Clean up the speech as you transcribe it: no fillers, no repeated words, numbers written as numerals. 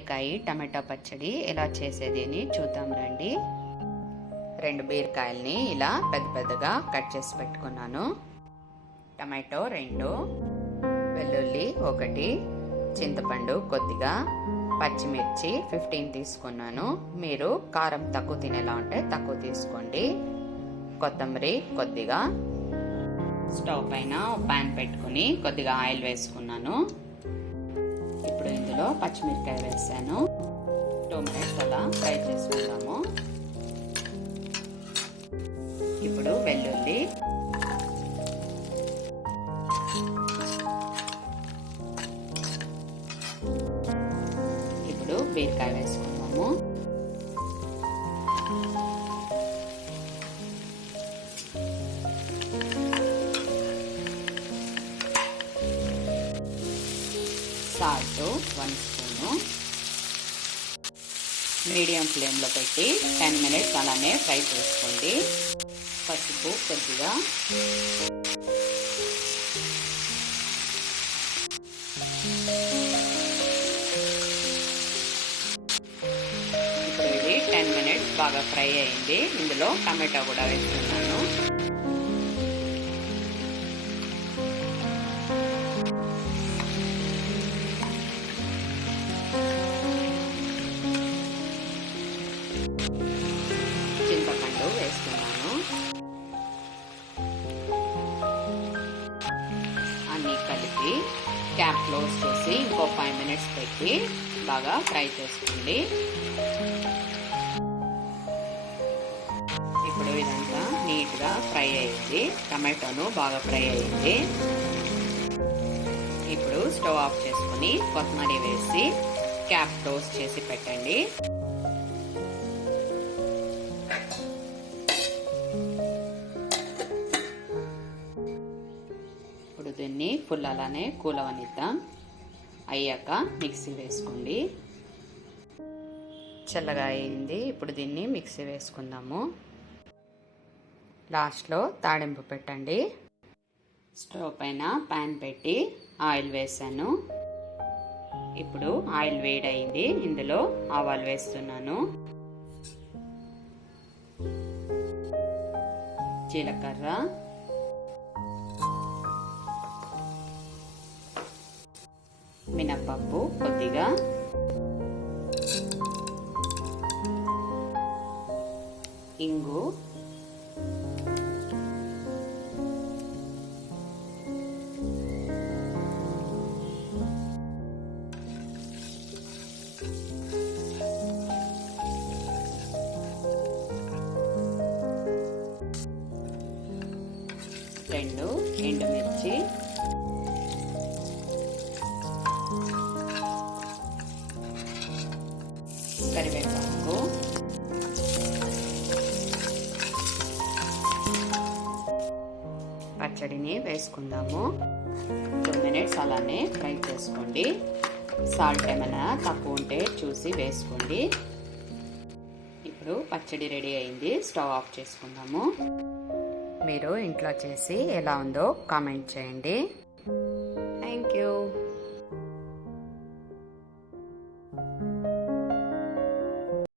బీరకాయ టమాటా పచ్చడి ఎలా చేసేది అని చూద్దాం రండి. 2 బీరకాయల్ని ఇలా పెద్ద పెద్దగా కట్ చేసి పెట్టుకున్నాను. టమాటో 2, వెల్లుల్లి 1, చింతపండు కొద్దిగా, పచ్చిమిర్చి 15 తీసుకున్నాను. మీరు కారం తక్కువ తినేలా ఉంటే తక్కువ తీసుకోండి. కొత్తిమీర కొద్దిగా. స్టవ్ పైన పాన్ పెట్టుకుని కొద్దిగా ఆయిల్ వేసుకున్నాను. ఇప్పుడు ఇందులో పచ్చిమిరకాయ వేసాను. 2 మినిట్స్ అలా ఫ్రై చేసుకుందాము. ఇప్పుడు వెల్లుల్లి, ఇప్పుడు బీరకాయ వేసుకుందాము. Salt 1 spoon. మీడియం ఫ్లేమ్లో పెట్టి 10 మినిట్స్ అలానే ఫ్రై చేసుకోండి. పసుపు కొద్దిగా, ఇప్పుడు ఇది 10 మినిట్స్ బాగా ఫ్రై అయింది. ఇందులో టమాటా కూడా వేస్తున్నాను. చింతపండు వేస్తున్నాను. అన్నీ కలిపి క్యాప్ క్లోజ్ చేసి ఇంకో 5 మినిట్స్ పెట్టి బాగా ఫ్రై చేసుకోండి. ఇప్పుడు ఇదంతా నీట్గా ఫ్రై అయింది. టమాటోను బాగా ఫ్రై అయింది. ఇప్పుడు స్టవ్ ఆఫ్ చేసుకుని కొత్తిమీర వేసి క్యాప్ క్లోజ్ చేసి పెట్టండి. ఇప్పుడు దీన్ని ఫుల్ అలానే కూల్ అవనిద్దాం. అయ్యాక మిక్సీ వేసుకోండి. చల్లగా అయింది. ఇప్పుడు దీన్ని మిక్సీ వేసుకుందాము. లాస్ట్లో తాడింపు పెట్టండి. స్టవ్ పైన పాన్ పెట్టి ఆయిల్ వేసాను. ఇప్పుడు ఆయిల్ వేడయింది. ఇందులో ఆవాలు వేస్తున్నాను. జీలకర్ర, మినపప్పు కొద్దిగా, ఇంగు, రెండు ఎండుమిర్చి, కరివేపాకు, పచ్చడిని వేసుకుందాము. 2 మినిట్స్ అలానే ఫ్రై చేసుకోండి. సాల్ట్ ఏమైనా తక్కువ ఉంటే చూసి వేసుకోండి. ఇప్పుడు పచ్చడి రెడీ అయింది. స్టవ్ ఆఫ్ చేసుకుందాము. మీరు ఇంట్లో చేసి ఎలా ఉందో కామెంట్ చేయండి. Thank you.